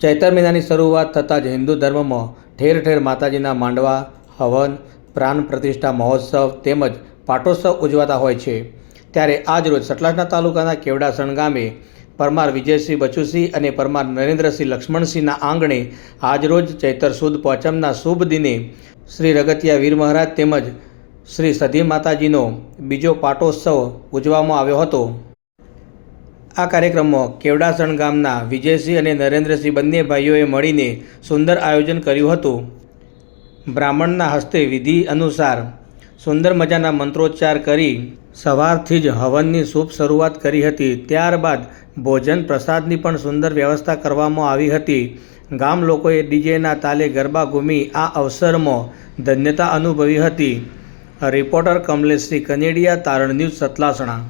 ચૈતર મહિનાની શરૂઆત થતાં જ હિન્દુ ધર્મમાં ઠેર ઠેર માતાજીના માંડવા, હવન, પ્રાણ પ્રતિષ્ઠા મહોત્સવ તેમજ પાટોત્સવ ઉજવાતા હોય છે। ત્યારે આજરોજ સતલાસણા તાલુકાના કેવડાસણ ગામે પરમાર વિજયસિંહ બચુસિંહ અને પરમાર નરેન્દ્રસિંહ લક્ષ્મણસિંહના આંગણે આજરોજ ચૈતર સુદ પોચમના શુભ દિને શ્રી રગતિયા વીર મહારાજ તેમજ શ્રી સધી માતાજીનો બીજો પાટોત્સવ ઉજવવામાં આવ્યો હતો। આ કાર્યક્રમમાં કેવડાસણ ગામના વિજયસિંહ અને નરેન્દ્રસિંહ બંને ભાઈઓએ મળીને સુંદર આયોજન કર્યું હતું। બ્રાહ્મણના હસ્તે વિધિ અનુસાર સુંદર મજાના મંત્રોચ્ચાર કરી સવારથી જ હવનની શુભ શરૂઆત કરી હતી। ત્યારબાદ ભોજન પ્રસાદની પણ સુંદર વ્યવસ્થા કરવામાં આવી હતી। ગામ લોકોએ ડીજેના તાલે ગરબા ઘૂમી આ અવસરમાં ધન્યતા અનુભવી હતી। રિપોર્ટર કમલેશસિંહ કનેડિયા, તારણ ન્યૂઝ, સતલાસણા।